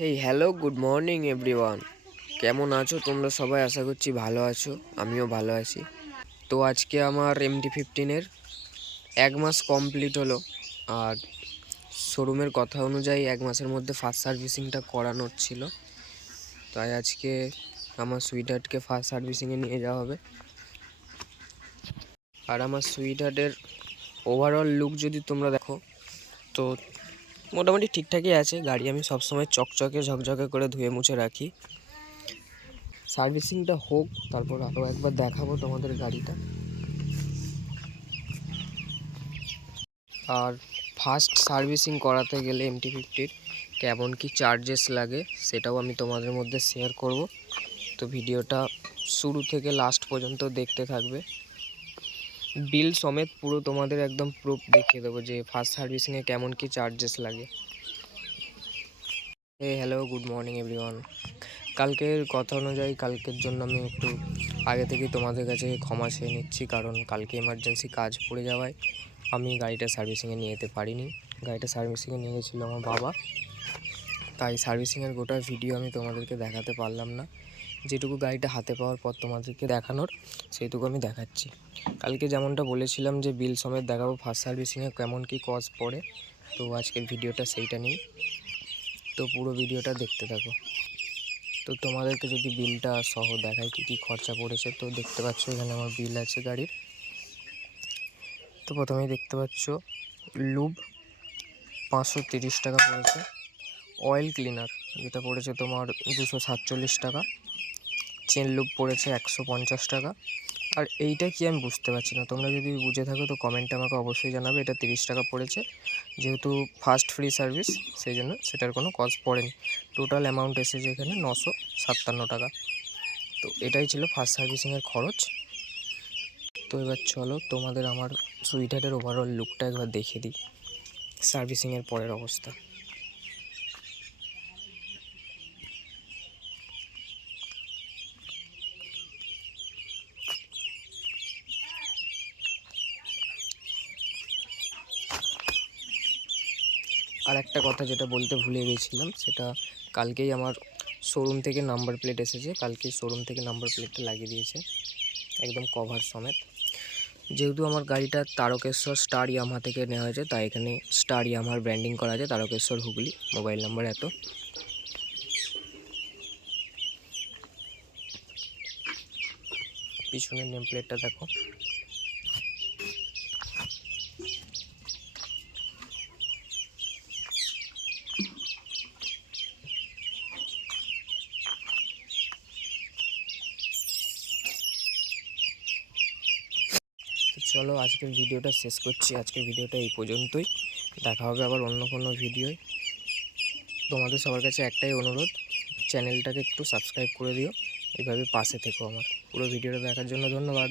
Hello, good morning everyone. কেমন আছো তোমরা সবাই? আশা করছি ভালো আছো, আমিও ভালো আছি। তো আজকে আমার MT-15-এর 1 মাস কমপ্লিট হলো। আর শোরুমের কথা অনুযায়ী 1 মাসের মধ্যে ফার্স্ট সার্ভিসিংটা করানোর ছিল। তাই আজকে আমার সুইটহার্টকে ফার্স্ট সার্ভিসিংয়ে নিয়ে যাওয়া হবে। আর আমার সুইটহার্টের ওভারঅল লুক যদি তোমরা দেখো তো মোটামুটি ঠিকঠাকই আছে। গাড়ি আমি সবসময় চকচকে ঝকঝকে করে ধুয়ে মুছে রাখি। সার্ভিসিংটা হোক, তারপর আরও একবার দেখাবো তোমাদের গাড়িটা। আর ফার্স্ট সার্ভিসিং করাতে গেলে MT-50 কেমন কি চার্জেস লাগে সেটাও আমি তোমাদের মধ্যে শেয়ার করব। তো ভিডিওটা শুরু থেকে লাস্ট পর্যন্ত দেখতে থাকবে। বিল সমেত পুরো তোমাদের একদম প্রুফ দেখিয়ে দেবো যে ফার্স্ট সার্ভিসিংয়ে কেমন কি চার্জেস লাগে। Hello, good morning everyone. কালকের কথা অনুযায়ী কালকের জন্য আমি একটু আগে থেকেই তোমাদের কাছে ক্ষমা চেয়ে নিচ্ছি, কারণ কালকে এমার্জেন্সি কাজ পড়ে যাওয়ায় আমি গাড়িটা সার্ভিসিংয়ে নিয়ে যেতে পারিনি। গাড়িটা সার্ভিসিংয়ে নিয়ে গেছিলো আমার বাবা, তাই সার্ভিসিংয়ের গোটা ভিডিও আমি তোমাদেরকে দেখাতে পারলাম না। যেটুকু গাড়িটা হাতে পাওয়ার পর তোমাদেরকে দেখানোর সেইটুকু আমি দেখাচ্ছি। কালকে যেমনটা বলেছিলাম যে বিল সমেত দেখাবো ফার্স্ট সার্ভিসিংয়ে কেমন কি কস্ট পড়ে, তো আজকের ভিডিওটা সেইটা নিই। তো পুরো ভিডিওটা দেখতে থাকো। তো তোমাদেরকে যদি বিলটা সহ দেখাই কী কী খরচা পড়েছে, তো দেখতে পাচ্ছ এখানে আমার বিল আছে গাড়ির। তো প্রথমেই দেখতে পাচ্ছ লুব 530 টাকা পড়েছে, অয়েল ক্লিনার যেটা পড়েছে তোমার 247 টাকা, চেন লুব পড়েছে 150 টাকা। আর এইটা কি আমি বুঝতে পারছি না, তোমরা যদি বুঝে থাকো তো কমেন্টে আমাকে অবশ্যই জানাবে। এটা 30 টাকা পড়েছে, যেহেতু ফার্স্ট ফ্রি সার্ভিস সেই জন্য সেটার কোনো কস্ট পড়েনি। টোটাল অ্যামাউন্ট এসেছে এখানে 957 টাকা। তো এটাই ছিল ফার্স্ট সার্ভিসিংয়ের খরচ। তো এবার চলো তোমাদের আমার সুইটহার্টের ওভারঅল লুকটা একবার দেখিয়ে দিই, সার্ভিসিংয়ের পরের অবস্থা। আর একটা কথা যেটা বলতে ভুলে গেছিলাম, সেটা কালকেই আমার শোরুম থেকে নাম্বার প্লেট এসেছে। কালকেই শোরুম থেকে নাম্বার প্লেটটা লাগিয়ে দিয়েছে একদম কভার সমেত। যেহেতু আমার গাড়িটা তারকেশ্বর স্টার ইয়ামাহা থেকে নেওয়া হয়েছে, তাই এখানে স্টার ইয়ামাহার ব্র্যান্ডিং করা আছে, তারকেশ্বর হুগলি, মোবাইল নাম্বার এত। পিছনের নেম প্লেটটা দেখো। চলো আজকের ভিডিওটা শেষ করছি। আজকের ভিডিওটা এই পর্যন্তই, দেখা হবে আবার অন্য কোনো ভিডিওয়। তোমাদের সবার কাছে একটাই অনুরোধ, চ্যানেলটাকে একটু সাবস্ক্রাইব করে দিও, এইভাবে পাশে থেকো আমার। পুরো ভিডিওটা দেখার জন্য ধন্যবাদ।